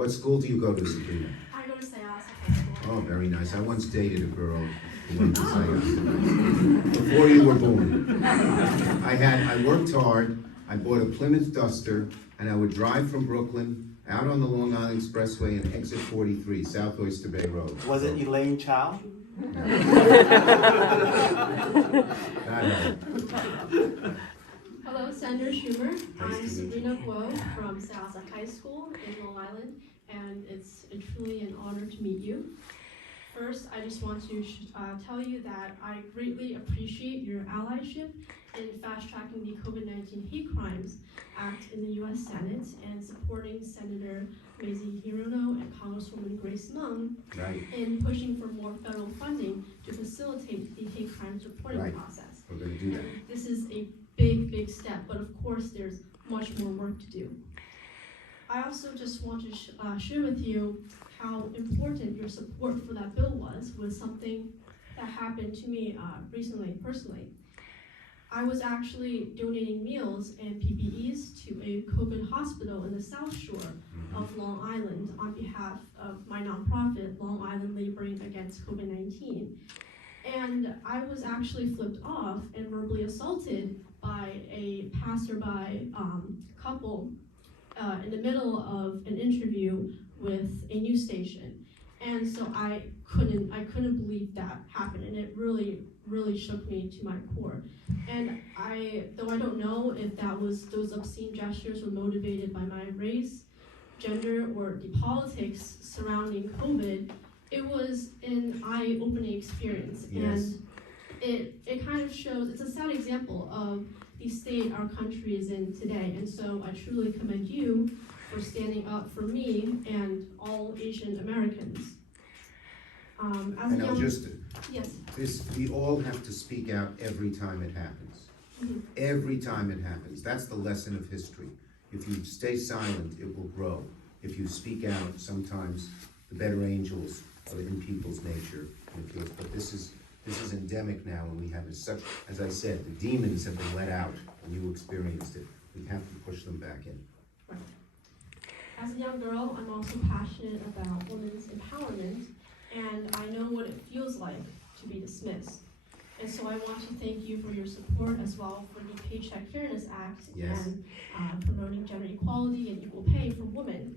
What school do you go to, Sabrina? I go to Sayasa High School. Oh, very nice. I once dated a girl who went to Sayasa. Before you were born. I worked hard. I bought a Plymouth Duster, and I would drive from Brooklyn out on the Long Island Expressway and exit 43, South Oyster Bay Road. Was it Elaine Chow? Hello, Senator Schumer. I'm Sabrina Guo from Sayasa High School in Long Island, and it's truly an honor to meet you. First, I just want to tell you that I greatly appreciate your allyship in fast-tracking the COVID-19 Hate Crimes Act in the U.S. Senate and supporting Senator Mazie Hirono and Congresswoman Meng in pushing for more federal funding to facilitate the hate crimes reporting process. We're going to do that. This is a big step, but of course there's much more work to do. I also just want to share with you how important your support for that bill was something that happened to me recently, personally. I was actually donating meals and PPEs to a COVID hospital in the South Shore of Long Island on behalf of my nonprofit, Long Island Laboring Against COVID-19. And I was actually flipped off and verbally assaulted by a passerby couple in the middle of an interview with a news station. And so I couldn't believe that happened, and it really shook me to my core. And though I don't know if those obscene gestures were motivated by my race, gender, or the politics surrounding COVID, it was an eye-opening experience. Yes. And it kind of shows, it's a sad example of the state our country is in today. And so I truly commend you for standing up for me and all Asian Americans. We all have to speak out every time it happens. Mm-hmm. Every time it happens. That's the lesson of history. If you stay silent, it will grow. If you speak out, sometimes the better angels are in people's nature. But this is endemic now, and we have such, as I said, the demons have been let out, and you experienced it. We have to push them back in. Right. As a young girl, I'm also passionate about women's empowerment, and I know what it feels like to be dismissed. And so I want to thank you for your support as well for the Paycheck Fairness Act and promoting gender equality and equal pay for women.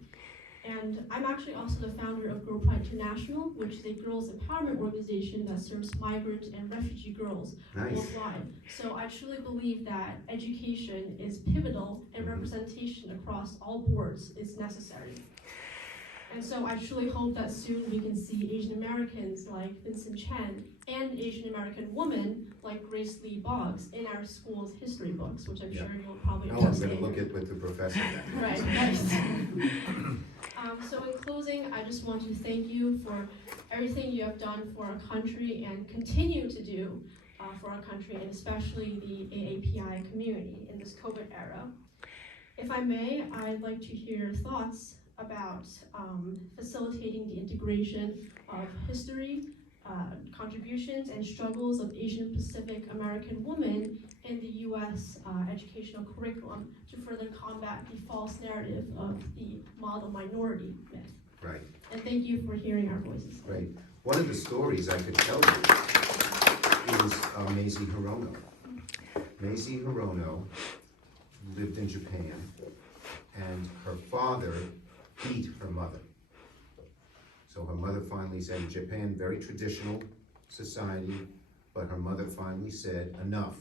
And I'm actually also the founder of Girl Pride International, which is a girls' empowerment organization that serves migrant and refugee girls worldwide. So I truly believe that education is pivotal and representation across all boards is necessary. And so I truly hope that soon we can see Asian Americans like Vincent Chen and Asian American women like Grace Lee Boggs in our school's history books, which I'm sure you'll probably I'm going to look at with the professor now. Right, nice. So in closing, I just want to thank you for everything you have done for our country and continue to do for our country, and especially the AAPI community in this COVID era. If I may, I'd like to hear your thoughts about facilitating the integration of history, contributions, and struggles of Asian Pacific American women in the U.S. Educational curriculum to further combat the false narrative of the model minority myth. Right. And thank you for hearing our voices. Great. One of the stories I could tell you is Mazie Hirono. Mazie Hirono lived in Japan, and her father beat her mother. So her mother finally said, in Japan, very traditional society, but her mother finally said, enough.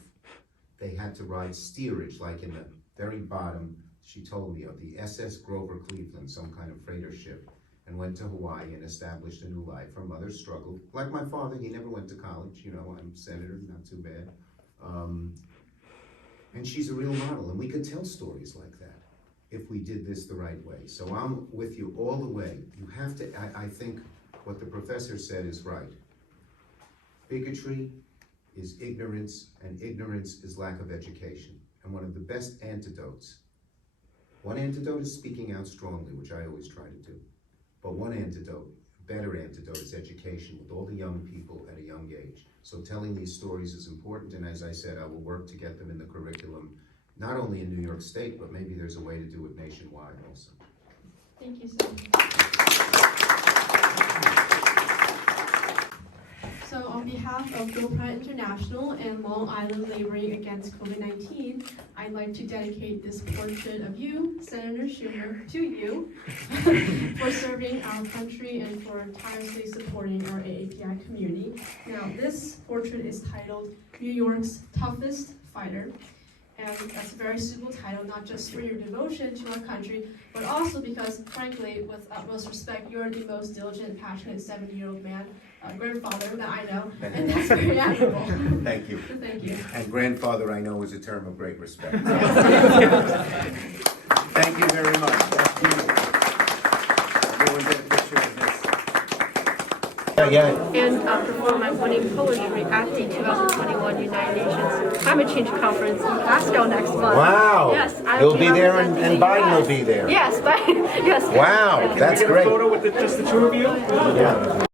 They had to ride steerage, like in the very bottom, she told me, of the SS Grover Cleveland, some kind of freighter ship, and went to Hawaii and established a new life. Her mother struggled. Like my father, he never went to college. You know, I'm senator, not too bad. And she's a real model, and we could tell stories like that if we did this the right way. So I'm with you all the way. You have to, I think what the professor said is right. Bigotry is ignorance, and ignorance is lack of education. And one of the best antidotes, one antidote is speaking out strongly, which I always try to do. But one antidote, better antidote, is education with all the young people at a young age. So telling these stories is important, and as I said, I will work to get them in the curriculum, not only in New York State, but maybe there's a way to do it nationwide also. Thank you so much. So on behalf of Girl Pride International and Long Island Laboring Against COVID-19, I'd like to dedicate this portrait of you, Senator Schumer, to you for serving our country and for tirelessly supporting our AAPI community. Now, this portrait is titled New York's Toughest Fighter. And that's a very suitable title, not just for your devotion to our country, but also because, frankly, with utmost respect, you're the most diligent, passionate 70-year-old man, grandfather that I know, and that's very admirable. Thank you. So thank you. And grandfather, I know, is a term of great respect. Thank you very much. Thank you. Everyone get a picture of this. And perform my winning poetry at the 2021 United Nations Climate Change Conference in Glasgow next month. Wow. Yes, You'll be there and Biden will be there. Yes, Biden. Yes. Wow, that's great. Photo with just the two of you? Yeah.